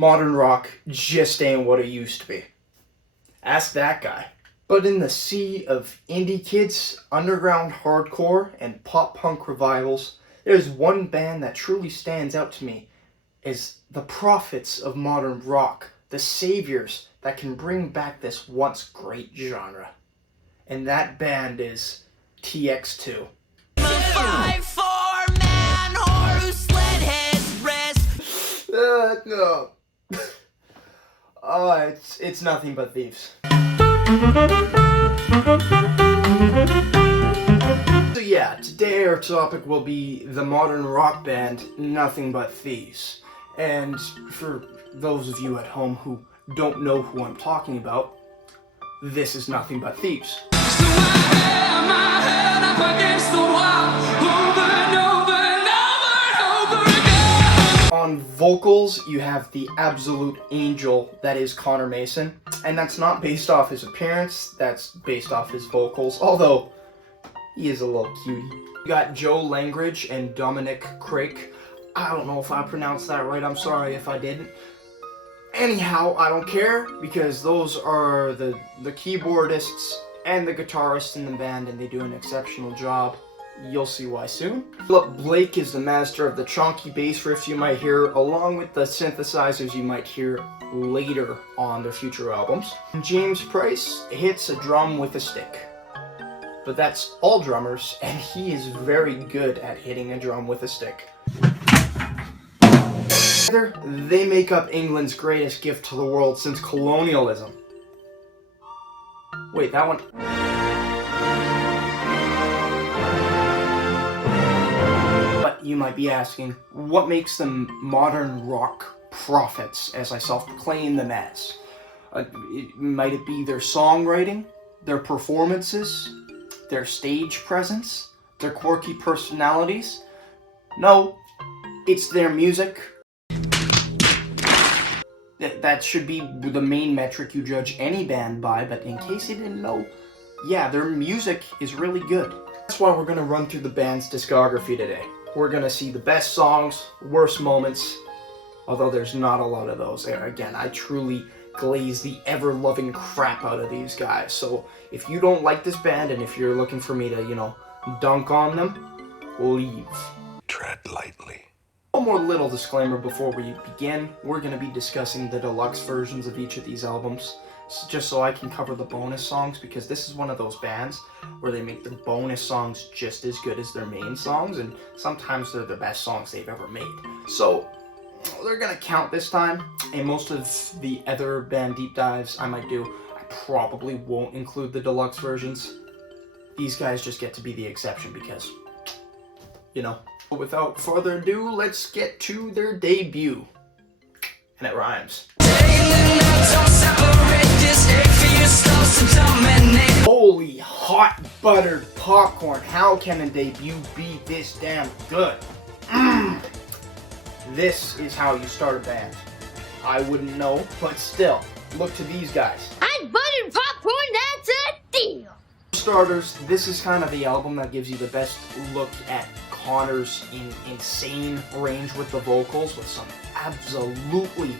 modern rock just ain't what it used to be. Ask that guy. But in the sea of indie kids, underground hardcore, and pop punk revivals, there's one band that truly stands out to me as the prophets of modern rock, the saviors that can bring back this once great genre. And that band is TX2. No. It's nothing but Thieves. So yeah, today our topic will be the modern rock band Nothing But Thieves. And for those of you at home who don't know who I'm talking about, this is Nothing But Thieves. On vocals, you have the absolute angel that is Connor Mason, and that's not based off his appearance, that's based off his vocals, although he is a little cutie. You got Joe Langridge and Dominic Craik. I don't know if I pronounced that right, I'm sorry if I didn't. Anyhow, I don't care, because those are the keyboardists and the guitarists in the band, and they do an exceptional job. You'll see why soon. Philip Blake is the master of the chunky bass riffs you might hear, along with the synthesizers you might hear later on their future albums. James Price hits a drum with a stick. But that's all drummers, and he is very good at hitting a drum with a stick. Together, they make up England's greatest gift to the world since colonialism. Wait, that one... You might be asking, what makes them modern rock prophets, as I self-proclaim them as? Might it be their songwriting, their performances, their stage presence, their quirky personalities? No, it's their music. That should be the main metric you judge any band by, but in case you didn't know, yeah, their music is really good. That's why we're going to run through the band's discography today. We're going to see the best songs, worst moments, although there's not a lot of those. Again, I truly glaze the ever-loving crap out of these guys. So if you don't like this band and if you're looking for me to, dunk on them, leave. Tread lightly. One more little disclaimer before we begin. We're going to be discussing the deluxe versions of each of these albums, just so I can cover the bonus songs, because this is one of those bands where they make their bonus songs just as good as their main songs, and sometimes they're the best songs they've ever made. So they're gonna count this time, and most of the other band deep dives I might do, I probably won't include the deluxe versions. These guys just get to be the exception because, Without further ado, let's get to their debut. And it rhymes. Holy hot buttered popcorn, how can a debut be this damn good? This is how you start a band. I wouldn't know, but still, look to these guys. Hot buttered popcorn, that's a deal! For starters, this is kind of the album that gives you the best look at Connor's insane range with the vocals, with some absolutely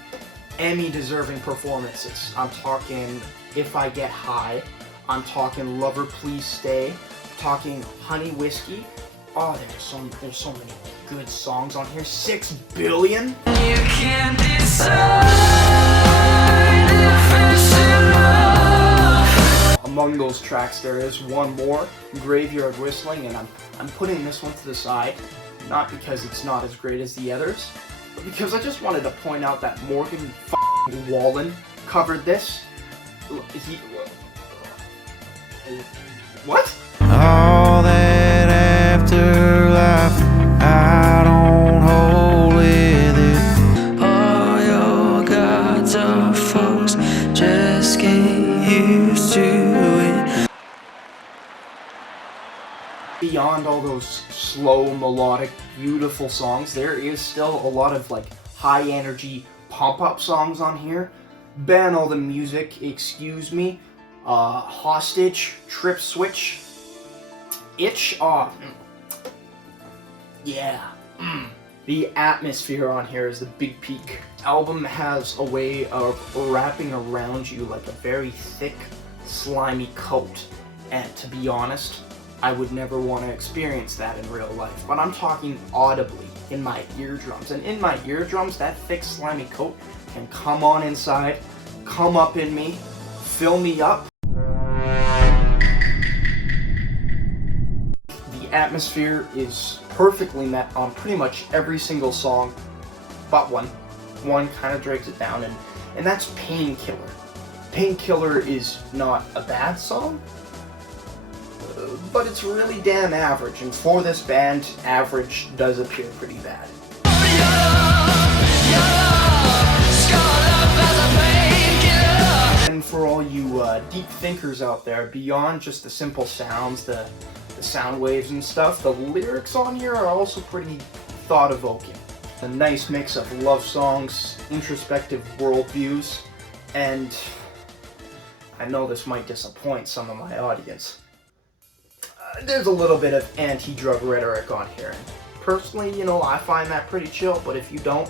Emmy-deserving performances. I'm talking If I Get High, I'm talking Lover Please Stay, I'm talking Honey Whiskey. Oh, there's so many good songs on here. 6 billion? You can't decide if among those tracks there is one more, Graveyard Whistling, and I'm putting this one to the side, not because it's not as great as the others, but because I just wanted to point out that Morgan Wallen covered this. What? All that afterlife, I don't hold with it. All your gods are folks, just get used to it. Beyond all those slow, melodic, beautiful songs, there is still a lot of high energy pump-up songs on here. Ban all the music, excuse me. Hostage, Trip Switch, Itch, yeah. The atmosphere on here is the big peak. Album has a way of wrapping around you like a very thick, slimy coat. And to be honest, I would never want to experience that in real life. But I'm talking audibly in my eardrums. And in my eardrums, that thick, slimy coat can come on inside, come up in me, fill me up. The atmosphere is perfectly met on pretty much every single song but one. One kind of drags it down, and that's Painkiller. Painkiller is not a bad song, but it's really damn average, and for this band, average does appear pretty bad. And for all you deep thinkers out there, beyond just the simple sounds, the sound waves and stuff, the lyrics on here are also pretty thought-evoking. A nice mix of love songs, introspective worldviews, and I know this might disappoint some of my audience. There's a little bit of anti-drug rhetoric on here. And personally, you know, I find that pretty chill, but if you don't,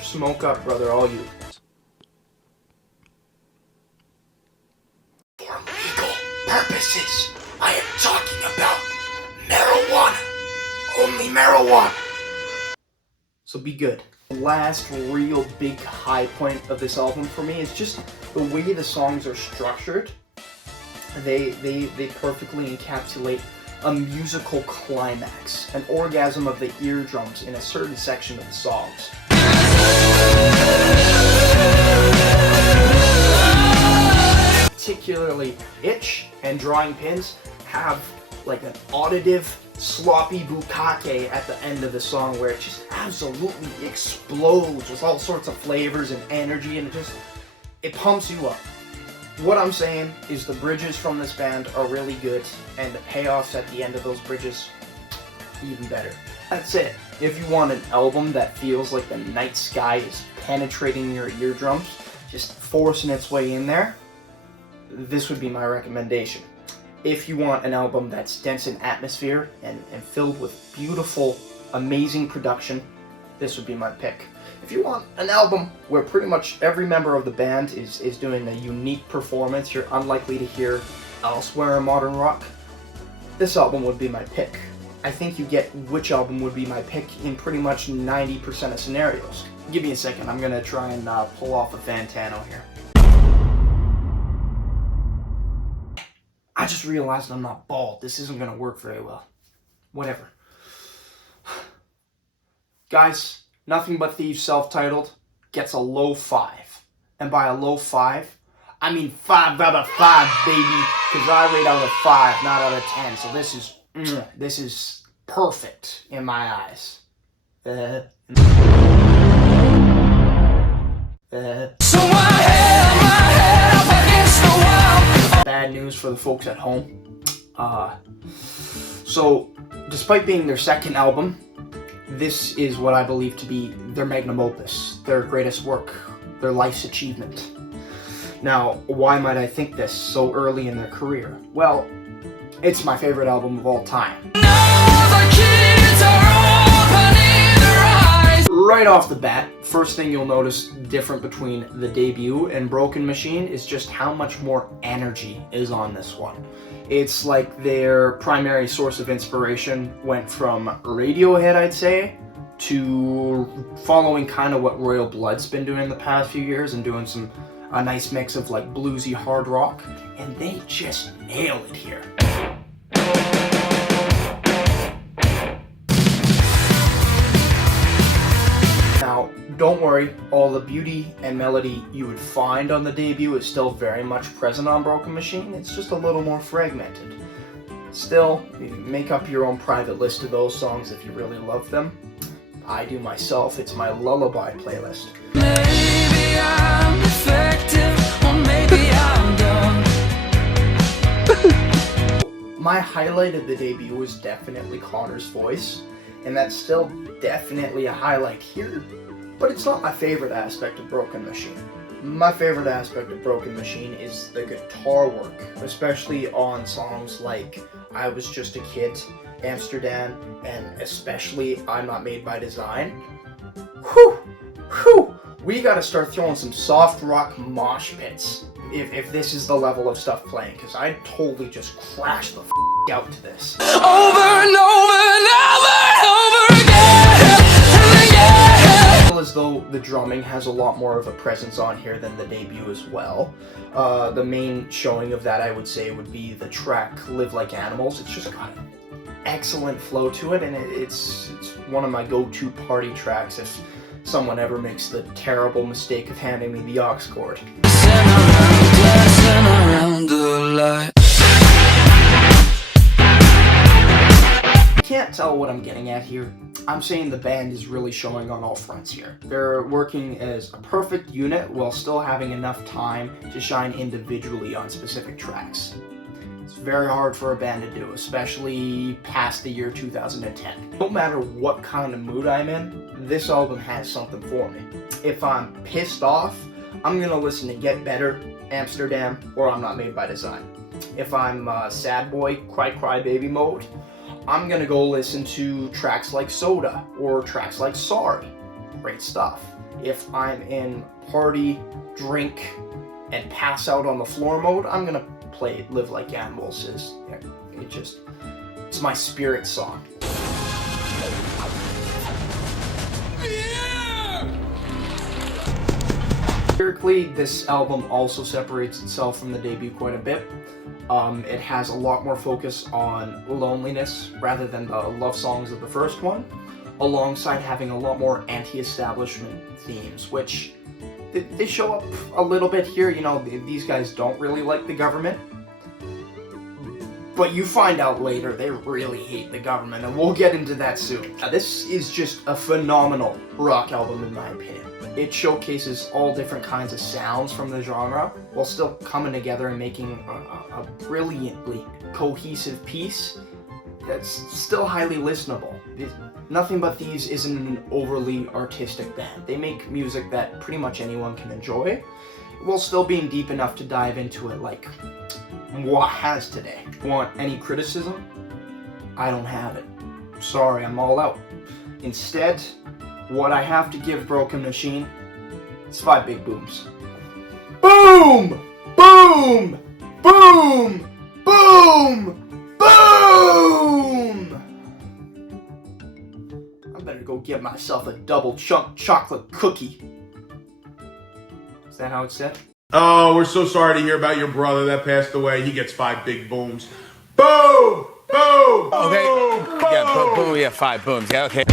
smoke up, brother, all you. For legal purposes, I am talking about marijuana. Only marijuana. So be good. The last real big high point of this album for me is just the way the songs are structured. They perfectly encapsulate a musical climax, an orgasm of the eardrums in a certain section of the songs. Particularly Itch and Drawing Pins have like an auditive, sloppy bukkake at the end of the song where it just absolutely explodes with all sorts of flavors and energy, and it pumps you up. What I'm saying is the bridges from this band are really good, and the payoffs at the end of those bridges, even better. That's it. If you want an album that feels like the night sky is penetrating your eardrums, just forcing its way in there, this would be my recommendation. If you want an album that's dense in atmosphere and filled with beautiful, amazing production, this would be my pick. If you want an album where pretty much every member of the band is doing a unique performance you're unlikely to hear elsewhere in modern rock, this album would be my pick. I think you get which album would be my pick in pretty much 90% of scenarios. Give me a second, I'm gonna try and pull off a Fantano here. I just realized I'm not bald. This isn't gonna work very well. Whatever. Guys, Nothing But Thieves self-titled gets a low 5. And by a low 5, I mean 5 out of 5, baby. Because I rate out of 5, not out of 10. So this is perfect in my eyes. So my head up against the wall. Bad news for the folks at home. So, despite being their second album, this is what I believe to be their magnum opus, their greatest work, their life's achievement. Now, why might I think this so early in their career? Well, it's my favorite album of all time. Right off the bat, first thing you'll notice different between the debut and Broken Machine is just how much more energy is on this one. It's like their primary source of inspiration went from Radiohead, I'd say, to following kind of what Royal Blood's been doing the past few years and doing a nice mix of like bluesy hard rock, and they just nail it here. Now, don't worry, all the beauty and melody you would find on the debut is still very much present on Broken Machine. It's just a little more fragmented. Still, make up your own private list of those songs if you really love them. I do myself. It's my lullaby playlist. Maybe I'm defective, or maybe I'm dumb. My highlight of the debut was definitely Connor's voice, and that's still definitely a highlight here, but it's not my favorite aspect of Broken Machine. My favorite aspect of Broken Machine is the guitar work, especially on songs like I Was Just a Kid Amsterdam, and especially I'm Not Made by Design, whew, we gotta start throwing some soft rock mosh pits if this is the level of stuff playing, because I totally just crashed the out to this. Over and over and over and over again, and again. I feel as though the drumming has a lot more of a presence on here than the debut as well. The main showing of that, I would say, would be the track Live Like Animals. It's just got an excellent flow to it, and it's one of my go-to party tracks if someone ever makes the terrible mistake of handing me the aux cord. Around the light. Can't tell what I'm getting at here. I'm saying the band is really showing on all fronts here. They're working as a perfect unit while still having enough time to shine individually on specific tracks. It's very hard for a band to do, especially past the year 2010. No matter what kind of mood I'm in, this album has something for me. If I'm pissed off, I'm gonna listen to Get Better, Amsterdam, or I'm Not Made by Design. If I'm sad boy, cry baby mode, I'm gonna go listen to tracks like Soda or tracks like Sorry. Great stuff. If I'm in party, drink, and pass out on the floor mode, I'm gonna play Live Like Animals. It's my spirit song. Lyrically, this album also separates itself from the debut quite a bit. It has a lot more focus on loneliness rather than the love songs of the first one, alongside having a lot more anti-establishment themes, which they show up a little bit here. You know, these guys don't really like the government, but you find out later they really hate the government, and we'll get into that soon. Now, this is just a phenomenal rock album in my opinion. It showcases all different kinds of sounds from the genre while still coming together and making a brilliantly cohesive piece that's still highly listenable. Nothing But Thieves isn't an overly artistic band. They make music that pretty much anyone can enjoy while still being deep enough to dive into it like Moi has today. Want any criticism? I don't have it. Sorry, I'm all out. Instead, what I have to give Broken Machine is 5 big booms. Boom! Boom! Boom! Boom! Boom! I better go get myself a double chunk chocolate cookie. Is that how it's said? Oh, we're so sorry to hear about your brother that passed away. He gets 5 big booms. Boom! Boom! Okay. Boom! Yeah, boom. Yeah, 5 booms. Yeah, okay.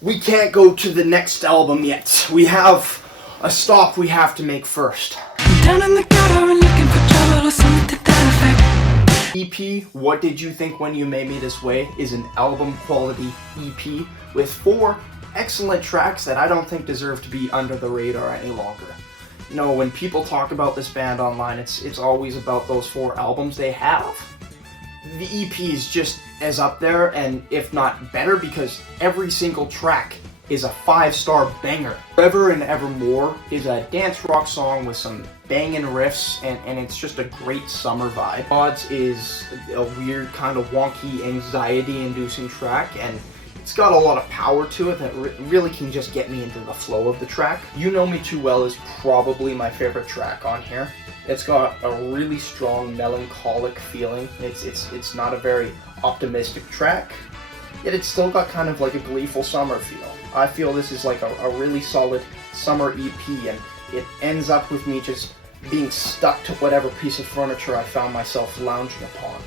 We can't go to the next album yet. We have a stop we have to make first. Down in the gutter and looking for trouble or something to that effect. EP, What Did You Think When You Made Me This Way, is an album quality EP with 4 excellent tracks that I don't think deserve to be under the radar any longer. You know, when people talk about this band online, it's always about those 4 albums they have. The EP is just as up there, and if not better, because every single track is a 5-star banger. Forever and Evermore is a dance rock song with some banging riffs, and it's just a great summer vibe. Odds is a weird kind of wonky anxiety-inducing track, and it's got a lot of power to it that really can just get me into the flow of the track. You Know Me Too Well is probably my favorite track on here. It's got a really strong melancholic feeling. It's not a very optimistic track, yet it's still got kind of like a gleeful summer feel. I feel this is like a really solid summer EP, and it ends up with me just being stuck to whatever piece of furniture I found myself lounging upon.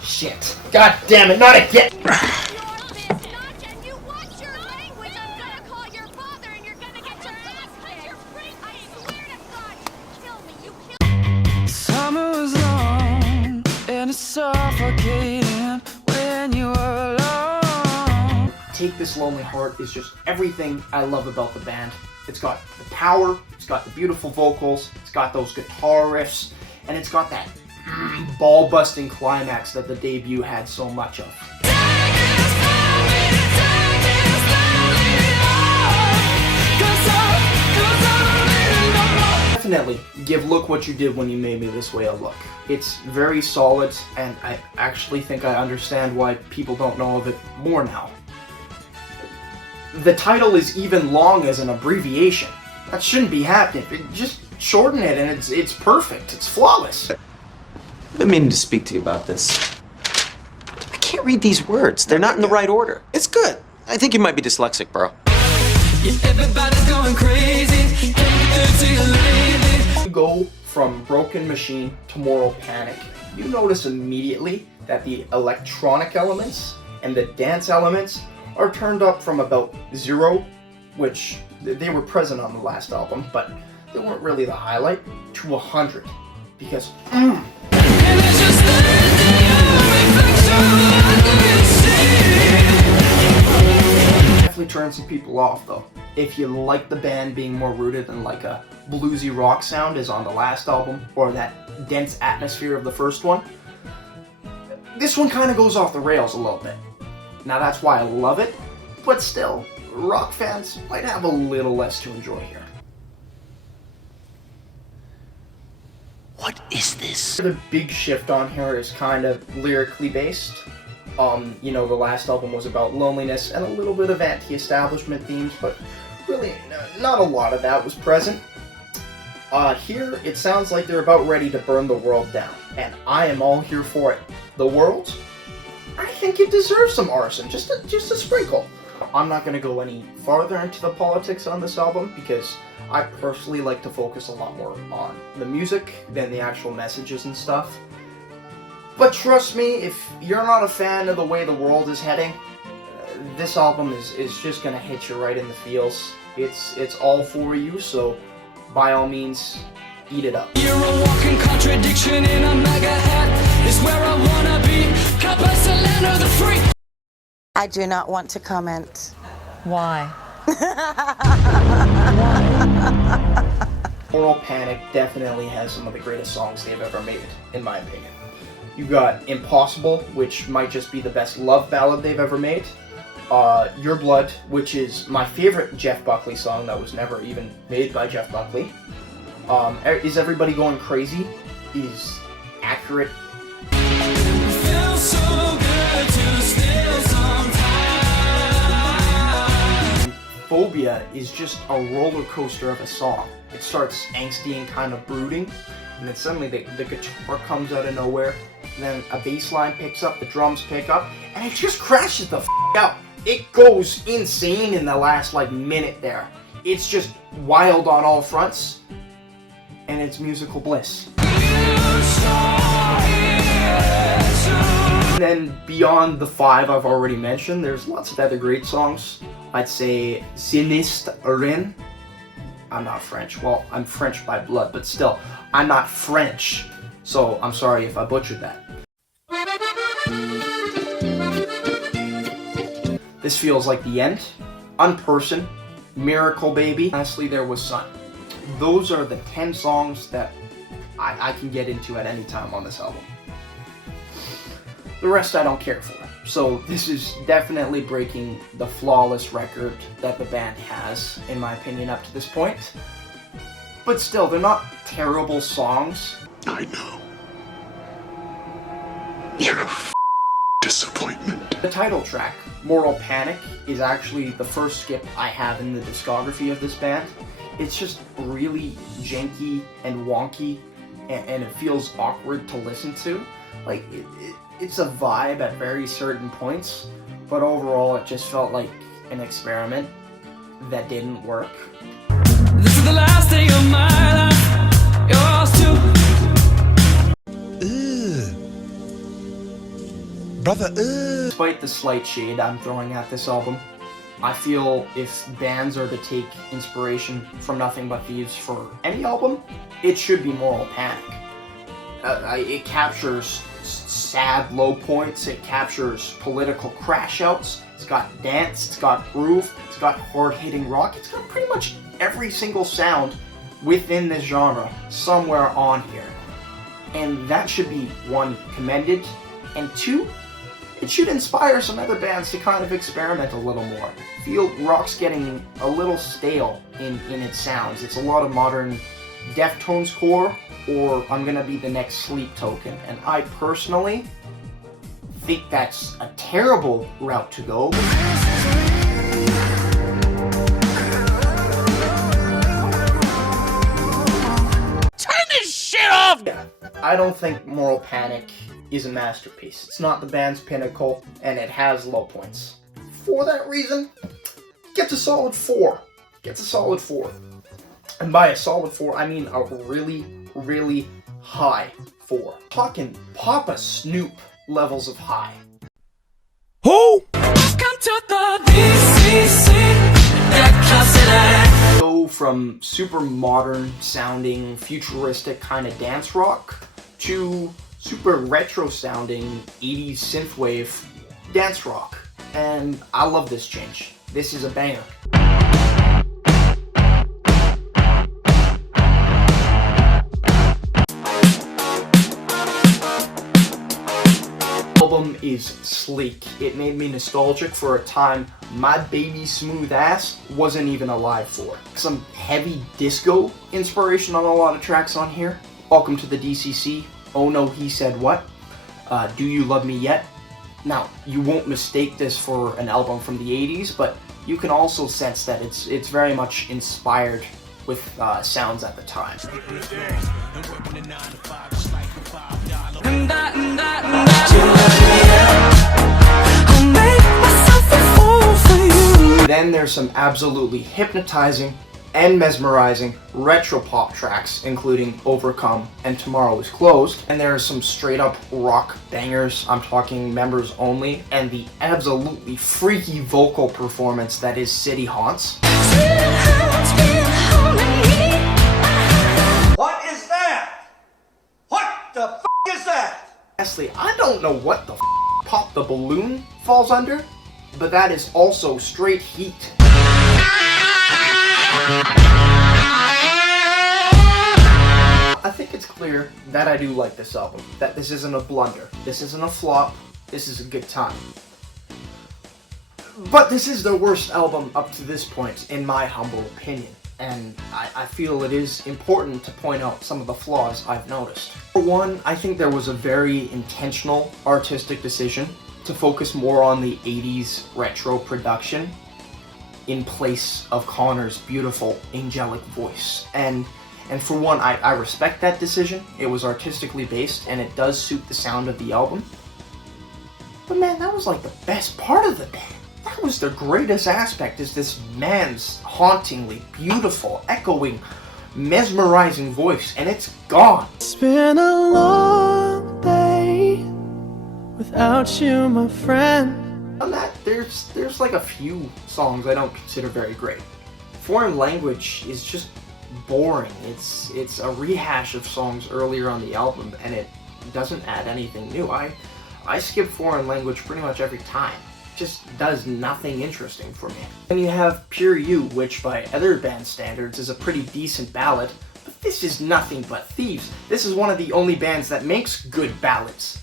Shit. God damn it, not again! Summer's long and it's suffocating when you are alone. Take This Lonely Heart is just everything I love about the band. It's got the power, it's got the beautiful vocals, it's got those guitar riffs, and it's got that ball-busting climax that the debut had so much of. definitely give Look What You Did When You Made Me This Way a look. It's very solid, and I actually think I understand why people don't know of it more now. The title is even long as an abbreviation. That shouldn't be happening. Just shorten it and it's perfect. It's flawless. I've been meaning to speak to you about this. I can't read these words. They're not in the right order. It's good. I think you might be dyslexic, bro. Everybody's going crazy. Can't get through to you lately. You go from Broken Machine to Moral Panic. You notice immediately that the electronic elements and the dance elements are turned up from about 0, which they were present on the last album, but they weren't really the highlight, to 100. Because, And it's just definitely turn some people off though. If you like the band being more rooted in like a bluesy rock sound as on the last album, or that dense atmosphere of the first one, this one kind of goes off the rails a little bit. Now that's why I love it, but still, rock fans might have a little less to enjoy here. What is this? The big shift on here is kind of lyrically based. You know, the last album was about loneliness and a little bit of anti-establishment themes, but really not a lot of that was present. Here, it sounds like they're about ready to burn the world down, and I am all here for it. The world? I think it deserves some arson, just a sprinkle. I'm not going to go any farther into the politics on this album because I personally like to focus a lot more on the music than the actual messages and stuff. But trust me, if you're not a fan of the way the world is heading, this album is just going to hit you right in the feels. It's all for you, so by all means, eat it up. You're a walking contradiction in a mega hat. It's where I wanna be. Campus, the land of the free. I do not want to comment. Why? Moral Panic definitely has some of the greatest songs they've ever made, in my opinion. You got Impossible, which might just be the best love ballad they've ever made. Your Blood, which is my favorite Jeff Buckley song that was never even made by Jeff Buckley. Is Everybody Going Crazy? Is accurate. Feels so good to steal some time. Phobia is just a roller coaster of a song. It starts angsty and kind of brooding, and then suddenly the guitar comes out of nowhere, and then a bass line picks up, the drums pick up, and it just crashes the out. It goes insane in the last minute there. It's just wild on all fronts, and it's musical bliss. And then beyond the 5 I've already mentioned, there's lots of other great songs. I'd say Sinistre. I'm not French. Well, I'm French by blood, but still, I'm not French. So I'm sorry if I butchered that. This feels like the end. Unperson. Miracle Baby. Lastly, there was Sun. Those are the 10 songs that I can get into at any time on this album. The rest I don't care for. So this is definitely breaking the flawless record that the band has, in my opinion, up to this point. But still, they're not terrible songs. I know. You're a disappointment. The title track, Moral Panic, is actually the first skip I have in the discography of this band. It's just really janky and wonky, and it feels awkward to listen to. It's a vibe at very certain points, but overall it just felt like an experiment that didn't work. This is the last day of my life. Yours too. Brother, Despite the slight shade I'm throwing at this album, I feel if bands are to take inspiration from Nothing But Thieves for any album, it should be Moral Panic. It captures sad low points, it captures political crash outs, it's got dance, it's got groove, it's got hard-hitting rock, it's got pretty much every single sound within this genre somewhere on here. And that should be, 1, commended, and 2, it should inspire some other bands to kind of experiment a little more. I feel rock's getting a little stale in its sounds. It's a lot of modern Deftones core, or I'm gonna be the next Sleep Token. And I personally think that's a terrible route to go. Turn this shit off! Yeah, I don't think Moral Panic is a masterpiece. It's not the band's pinnacle, and it has low points. For that reason, gets a solid 4. Gets a solid 4. And by a solid 4, I mean a really, really high 4. Talking Papa Snoop levels of high. Who? Come to the DCC, that closet. Go from super modern sounding, futuristic kind of dance rock to super retro sounding 80s synthwave dance rock. And I love this change. This is a banger. The album is sleek. It made me nostalgic for a time my baby smooth ass wasn't even alive for. Some heavy disco inspiration on a lot of tracks on here. Welcome to the DCC. Oh no, he said what? Do You Love Me Yet? Now, you won't mistake this for an album from the 80s, but you can also sense that it's very much inspired with sounds at the time. Then there's some absolutely hypnotizing and mesmerizing retro pop tracks, including Overcome and Tomorrow Is Closed. And there are some straight up rock bangers, I'm talking members only, and the absolutely freaky vocal performance that is City Haunts. What is that? What the f is that? Honestly, I don't know what the Pop the Balloon falls under, but that is also straight heat. I think it's clear that I do like this album, that this isn't a blunder, this isn't a flop, this is a good time. But this is the worst album up to this point, in my humble opinion, and I feel it is important to point out some of the flaws I've noticed. For one, I think there was a very intentional artistic decision to focus more on the 80s retro production in place of Connor's beautiful angelic voice. And for one, I respect that decision. It was artistically based and it does suit the sound of the album. But man, that was like the best part of the band. That was the greatest aspect, is this man's hauntingly beautiful, echoing, mesmerizing voice, and it's gone. It's been a long day without you, my friend. On that, there's like a few songs I don't consider very great. Foreign Language is just boring. It's a rehash of songs earlier on the album, and it doesn't add anything new. I skip Foreign Language pretty much every time. It just does nothing interesting for me. Then you have Pure You, which by other band standards is a pretty decent ballad, but this is nothing but Thieves. This is one of the only bands that makes good ballads.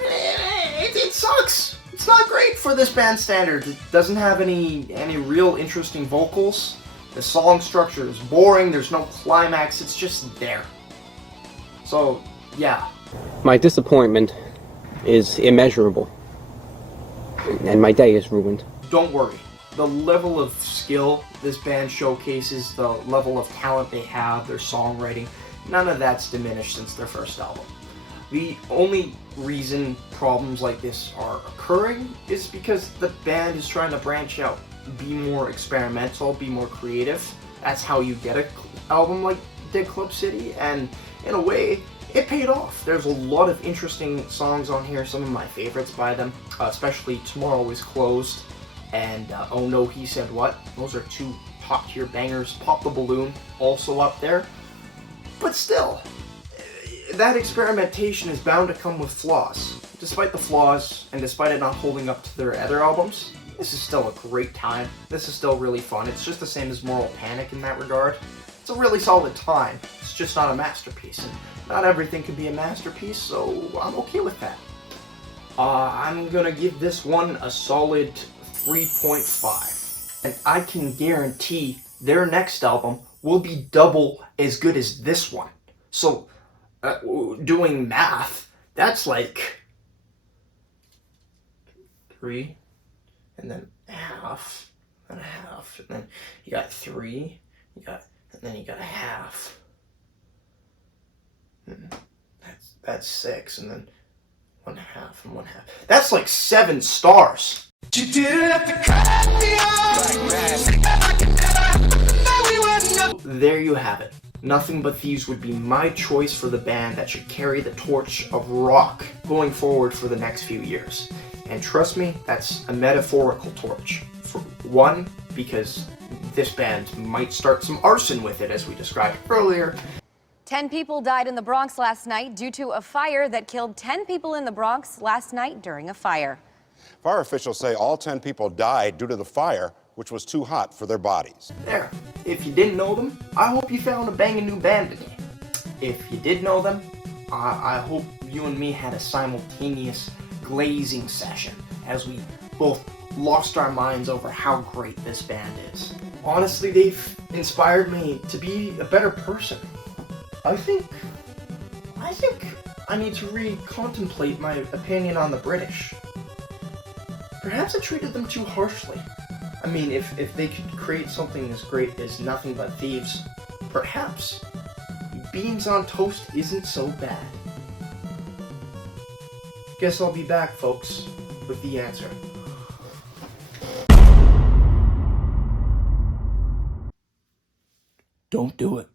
It sucks. It's not great for this band standard. It doesn't have any real interesting vocals. The song structure is boring. There's no climax. It's just there. So, yeah. My disappointment is immeasurable, and my day is ruined. Don't worry. The level of skill this band showcases, the level of talent they have, their songwriting, none of that's diminished since their first album. The only reason problems like this are occurring is because the band is trying to branch out, be more experimental, be more creative. That's how you get an album like Dead Club City, and in a way, it paid off. There's a lot of interesting songs on here, some of my favorites by them, especially Tomorrow Is Closed and Oh No, He Said What. Those are two top tier bangers. Pop the Balloon, also up there. But still, that experimentation is bound to come with flaws. Despite the flaws, and despite it not holding up to their other albums, this is still a great time. This is still really fun. It's just the same as Moral Panic in that regard. It's a really solid time. It's just not a masterpiece, and not everything can be a masterpiece, so I'm okay with that. I'm gonna give this one a solid 3.5. And I can guarantee their next album will be double as good as this one. So, doing math, that's like 3, and then half, and a half, and then you got 3, and then you got a half. That's 6, and then 1/2 and 1/2. That's like 7 stars. You didn't have to cut me off. There you have it. Nothing But Thieves would be my choice for the band that should carry the torch of rock going forward for the next few years. And trust me, that's a metaphorical torch. For one, because this band might start some arson with it, as we described earlier. 10 people died in the Bronx last night due to a fire that killed 10 people in the Bronx last night during a fire. Fire officials say all 10 people died due to the fire, which was too hot for their bodies. There. If you didn't know them, I hope you found a banging new band today. If you did know them, I hope you and me had a simultaneous glazing session as we both lost our minds over how great this band is. Honestly, they've inspired me to be a better person. I think I need to recontemplate my opinion on the British. Perhaps I treated them too harshly. I mean, if they could create something as great as Nothing But Thieves, perhaps beans on toast isn't so bad. Guess I'll be back, folks, with the answer. Don't do it.